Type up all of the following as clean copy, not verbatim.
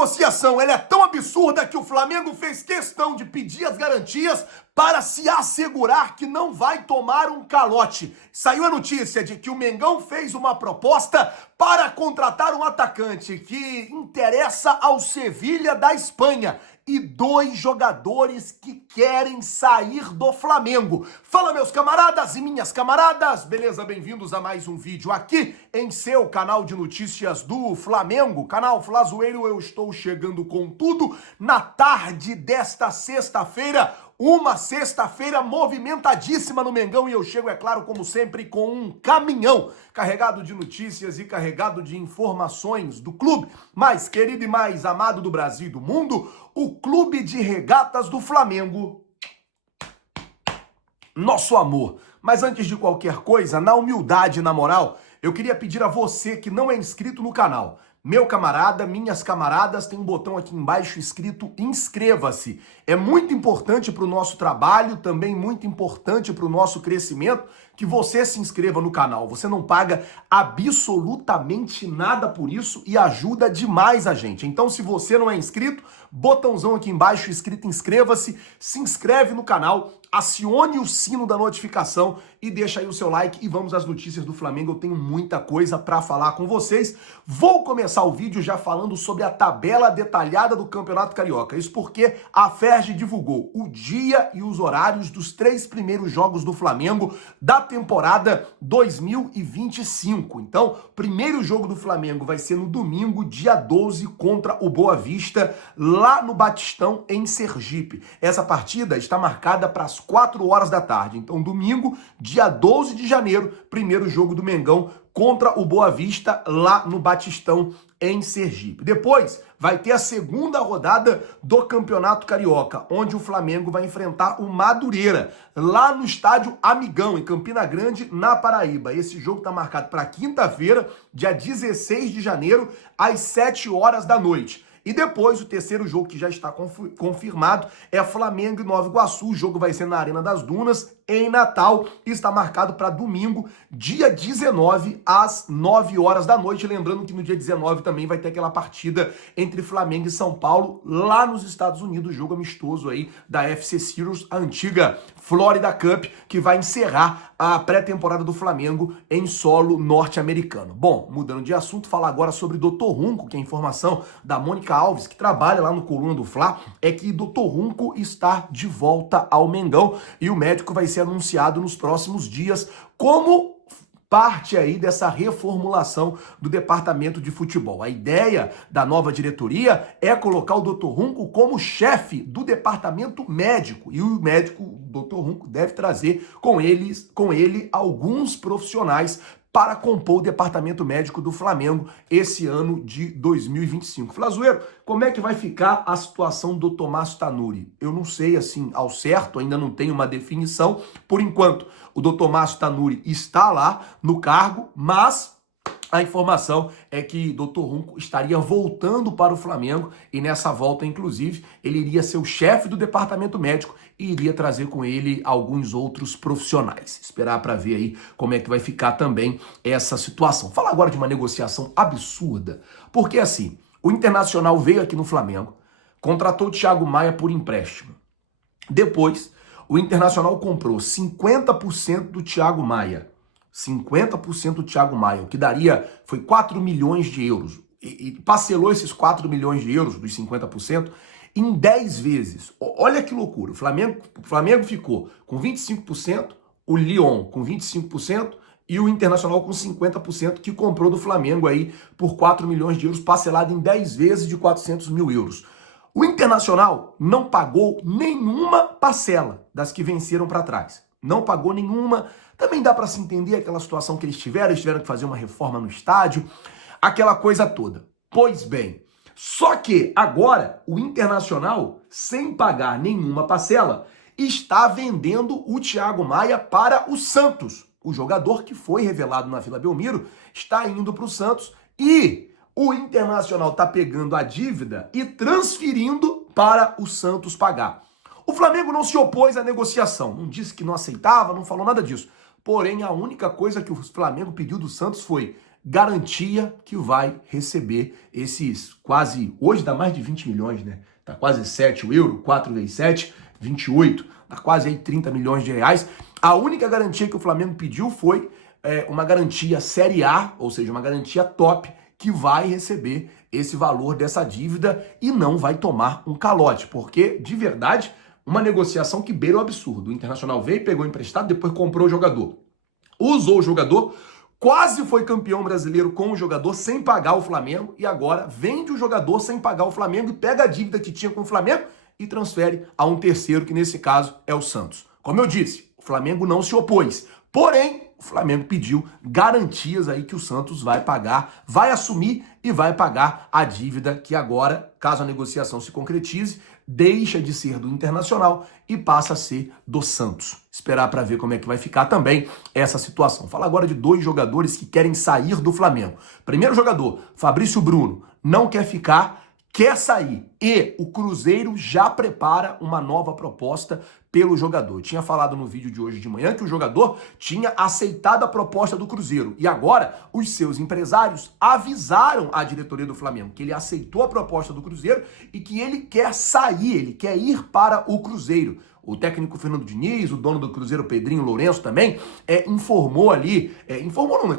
negociação ela é tão absurda que o Flamengo fez questão de pedir as garantias para se assegurar que não vai tomar um calote. Saiu a notícia de que o Mengão fez uma proposta para contratar um atacante que interessa ao Sevilha da Espanha e 2 jogadores que querem sair do Flamengo. Fala, meus camaradas e minhas camaradas, beleza? Bem-vindos a mais um vídeo aqui em seu canal de notícias do Flamengo, canal Flazoeiro. Eu estou chegando com tudo na tarde desta sexta-feira, uma sexta-feira movimentadíssima no Mengão, e eu chego, é claro, como sempre, com um caminhão carregado de notícias e carregado de informações do clube mais querido e mais amado do Brasil e do mundo, o Clube de Regatas do Flamengo. Nosso amor. Mas antes de qualquer coisa, na humildade e na moral, eu queria pedir a você que não é inscrito no canal, meu camarada, minhas camaradas, tem um botão aqui embaixo escrito inscreva-se. É muito importante para o nosso trabalho, também muito importante para o nosso crescimento, que você se inscreva no canal. Você não paga absolutamente nada por isso e ajuda demais a gente. Então, se você não é inscrito, botãozão aqui embaixo escrito inscreva-se, se inscreve no canal, acione o sino da notificação e deixa aí o seu like e vamos às notícias do Flamengo. Eu tenho muita coisa para falar com vocês. Vou começar o vídeo já falando sobre a tabela detalhada do Campeonato Carioca. Isso porque a Ferg divulgou o dia e os horários dos 3 primeiros jogos do Flamengo da temporada 2025. Então, primeiro jogo do Flamengo vai ser no domingo, dia 12, contra o Boa Vista, lá no Batistão, em Sergipe. Essa partida está marcada para as 4 horas da tarde. Então, domingo, dia 12 de janeiro, primeiro jogo do Mengão contra o Boa Vista, lá no Batistão, em Sergipe. Depois, vai ter a segunda rodada do Campeonato Carioca, onde o Flamengo vai enfrentar o Madureira, lá no estádio Amigão, em Campina Grande, na Paraíba. Esse jogo está marcado para quinta-feira, dia 16 de janeiro, às 7 horas da noite. E depois, o terceiro jogo que já está confirmado é Flamengo e Nova Iguaçu. O jogo vai ser na Arena das Dunas, em Natal, e está marcado para domingo, dia 19, às 9 horas da noite. Lembrando que no dia 19 também vai ter aquela partida entre Flamengo e São Paulo, lá nos Estados Unidos, jogo amistoso aí da FC Series, a antiga Florida Cup, que vai encerrar a pré-temporada do Flamengo em solo norte-americano. Bom, mudando de assunto, falar agora sobre Dr. Runco, que é a informação da Mônica Alves, que trabalha lá no Coluna do Fla, é que Dr. Runco está de volta ao Mengão e o médico vai ser anunciado nos próximos dias como parte aí dessa reformulação do departamento de futebol. A ideia da nova diretoria é colocar o Dr. Runco como chefe do departamento médico, e o médico, o Dr. Runco, deve trazer com ele alguns profissionais para compor o departamento médico do Flamengo esse ano de 2025. Flazoeiro, como é que vai ficar a situação do Tomás Tanuri? Eu não sei, assim, ao certo, ainda não tenho uma definição. Por enquanto, o Dr. Márcio Tanuri está lá no cargo, mas a informação é que Dr. Runco estaria voltando para o Flamengo e nessa volta, inclusive, ele iria ser o chefe do departamento médico e iria trazer com ele alguns outros profissionais. Esperar para ver aí como é que vai ficar também essa situação. Fala agora de uma negociação absurda, porque assim, o Internacional veio aqui no Flamengo, contratou o Thiago Maia por empréstimo. Depois, o Internacional comprou 50% do Thiago Maia. 50% do Thiago Maia, o que daria foi 4 milhões de euros. E parcelou esses 4 milhões de euros dos 50% em 10 vezes. Olha que loucura. O Flamengo ficou com 25%, o Lyon com 25% e o Internacional com 50%, que comprou do Flamengo aí por 4 milhões de euros, parcelado em 10 vezes de 400 mil euros. O Internacional não pagou nenhuma parcela das que venceram para trás. Não pagou nenhuma. Também dá para se entender aquela situação que eles tiveram que fazer uma reforma no estádio, aquela coisa toda. Pois bem, só que agora o Internacional, sem pagar nenhuma parcela, está vendendo o Thiago Maia para o Santos. O jogador que foi revelado na Vila Belmiro está indo para o Santos e o Internacional está pegando a dívida e transferindo para o Santos pagar. O Flamengo não se opôs à negociação, não disse que não aceitava, não falou nada disso. Porém, a única coisa que o Flamengo pediu do Santos foi: garantia que vai receber esses quase, hoje dá mais de 20 milhões, né? Tá quase 7 o euro, 4 vezes 7, 28, dá quase aí 30 milhões de reais. A única garantia que o Flamengo pediu foi uma garantia Série A, ou seja, uma garantia top, que vai receber esse valor dessa dívida e não vai tomar um calote, porque, de verdade, uma negociação que beira o absurdo. O Internacional veio, pegou emprestado, depois comprou o jogador. Usou o jogador, quase foi campeão brasileiro com o jogador sem pagar o Flamengo e agora vende o jogador sem pagar o Flamengo e pega a dívida que tinha com o Flamengo e transfere a um terceiro, que nesse caso é o Santos. Como eu disse, o Flamengo não se opôs, porém o Flamengo pediu garantias aí que o Santos vai pagar, vai assumir e vai pagar a dívida que agora, caso a negociação se concretize, deixa de ser do Internacional e passa a ser do Santos. Esperar para ver como é que vai ficar também essa situação. Fala agora de dois jogadores que querem sair do Flamengo. Primeiro jogador, Fabrício Bruno, não quer ficar, quer sair. E o Cruzeiro já prepara uma nova proposta pelo jogador. Eu tinha falado no vídeo de hoje de manhã que o jogador tinha aceitado a proposta do Cruzeiro. E agora os seus empresários avisaram a diretoria do Flamengo que ele aceitou a proposta do Cruzeiro e que ele quer sair, ele quer ir para o Cruzeiro. O técnico Fernando Diniz, o dono do Cruzeiro, Pedrinho Lourenço, também informou ali,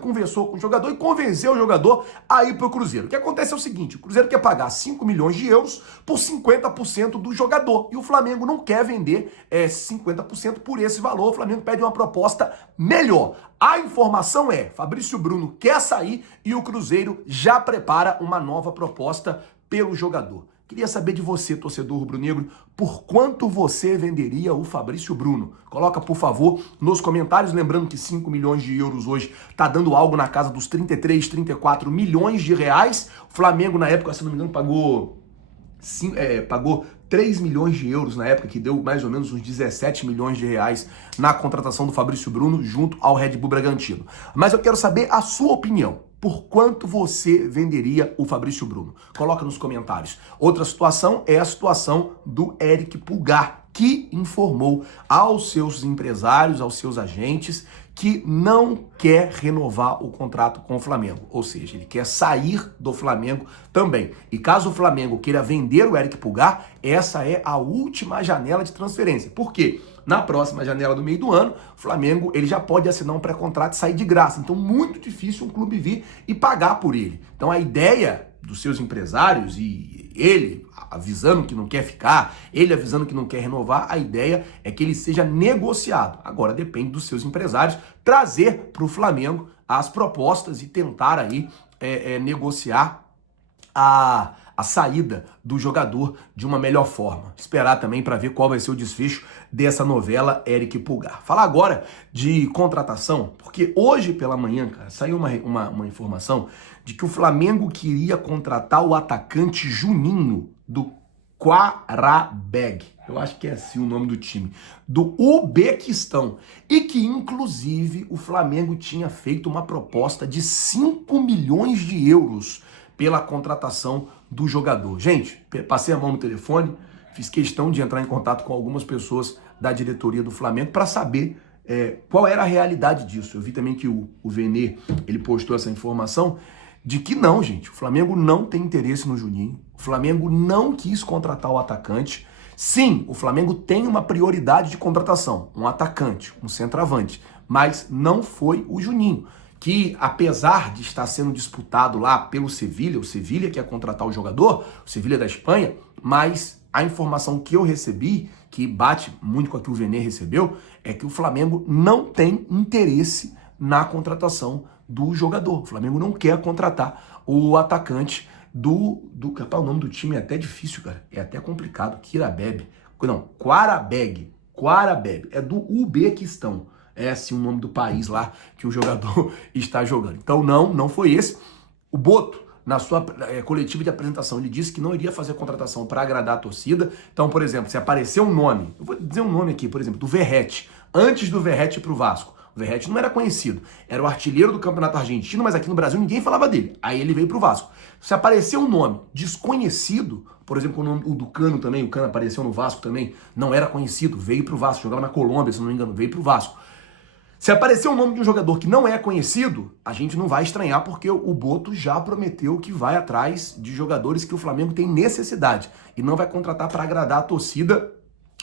conversou com o jogador e convenceu o jogador a ir para o Cruzeiro. O que acontece é o seguinte, o Cruzeiro quer pagar 5 milhões de euros por 50% do jogador e o Flamengo não quer vender 50% por esse valor, o Flamengo pede uma proposta melhor. A informação é, Fabrício Bruno quer sair e o Cruzeiro já prepara uma nova proposta pelo jogador. Queria saber de você, torcedor rubro-negro, por quanto você venderia o Fabrício Bruno? Coloca, por favor, nos comentários, lembrando que 5 milhões de euros hoje tá dando algo na casa dos 33, 34 milhões de reais. O Flamengo, na época, se não me engano, pagou 3 milhões de euros na época, que deu mais ou menos uns 17 milhões de reais na contratação do Fabrício Bruno junto ao Red Bull Bragantino. Mas eu quero saber a sua opinião. Por quanto você venderia o Fabrício Bruno? Coloca nos comentários. Outra situação é a situação do Eric Pulgar, que informou aos seus empresários, aos seus agentes, que não quer renovar o contrato com o Flamengo. Ou seja, ele quer sair do Flamengo também. E caso o Flamengo queira vender o Eric Pulgar, essa é a última janela de transferência. Por quê? Na próxima janela do meio do ano, o Flamengo ele já pode assinar um pré-contrato e sair de graça. Então, muito difícil um clube vir e pagar por ele. Então, a ideia dos seus empresários e ele avisando que não quer ficar, ele avisando que não quer renovar, a ideia é que ele seja negociado. Agora, depende dos seus empresários trazer para o Flamengo as propostas e tentar aí negociar a saída do jogador de uma melhor forma. Esperar também para ver qual vai ser o desfecho dessa novela Eric Pulgar. Falar agora de contratação, porque hoje pela manhã, cara, saiu uma informação de que o Flamengo queria contratar o atacante Juninho do Qarabag. Eu acho que é assim o nome do time. Do Uzbequistão. E que, inclusive, o Flamengo tinha feito uma proposta de 5 milhões de euros pela contratação do jogador. Gente, passei a mão no telefone, fiz questão de entrar em contato com algumas pessoas da diretoria do Flamengo para saber qual era a realidade disso. Eu vi também que o Venê, ele postou essa informação de que não, gente, o Flamengo não tem interesse no Juninho, o Flamengo não quis contratar o atacante. Sim, o Flamengo tem uma prioridade de contratação, um atacante, um centroavante, mas não foi o Juninho, que apesar de estar sendo disputado lá pelo Sevilha, o Sevilha quer contratar o jogador, o Sevilha da Espanha, mas a informação que eu recebi, que bate muito com a que o Venê recebeu, é que o Flamengo não tem interesse na contratação do jogador. O Flamengo não quer contratar o atacante rapaz, o nome do time é até difícil, cara. É até complicado. Qarabag. É do Uzbequistão. É assim o nome do país lá que o jogador está jogando. Então não foi esse. O Boto, na sua coletiva de apresentação, ele disse que não iria fazer contratação para agradar a torcida. Então, por exemplo, se aparecer um nome, eu vou dizer um nome aqui, por exemplo, do Verratti, antes do Verratti ir para o Vasco. O Verratti não era conhecido, era o artilheiro do campeonato argentino, mas aqui no Brasil ninguém falava dele. Aí ele veio pro Vasco. Se aparecer um nome desconhecido, por exemplo, o nome do Cano também, o Cano apareceu no Vasco também, não era conhecido, veio pro Vasco, jogava na Colômbia, se não me engano, veio pro Vasco. Se aparecer o nome de um jogador que não é conhecido, a gente não vai estranhar, porque o Boto já prometeu que vai atrás de jogadores que o Flamengo tem necessidade e não vai contratar para agradar a torcida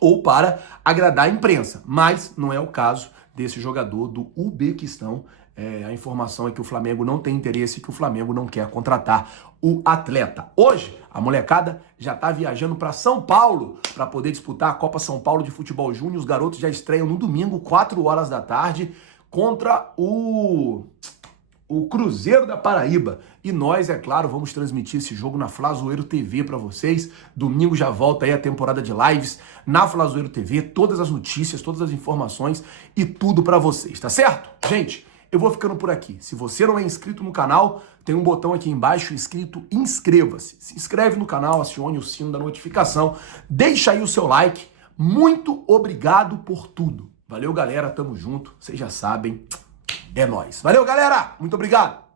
ou para agradar a imprensa. Mas não é o caso desse jogador do Uzbequistão. A informação é que o Flamengo não tem interesse, que o Flamengo não quer contratar o atleta. Hoje, a molecada já está viajando para São Paulo para poder disputar a Copa São Paulo de Futebol Júnior. Os garotos já estreiam no domingo, 4 horas da tarde, contra o Cruzeiro da Paraíba. E nós, é claro, vamos transmitir esse jogo na Flazoeiro TV para vocês. Domingo já volta aí a temporada de lives na Flazoeiro TV, todas as notícias, todas as informações e tudo para vocês, tá certo? Gente, eu vou ficando por aqui. Se você não é inscrito no canal, tem um botão aqui embaixo escrito inscreva-se. Se inscreve no canal, acione o sino da notificação, deixa aí o seu like. Muito obrigado por tudo. Valeu, galera, tamo junto. Vocês já sabem, é nóis. Valeu, galera, muito obrigado.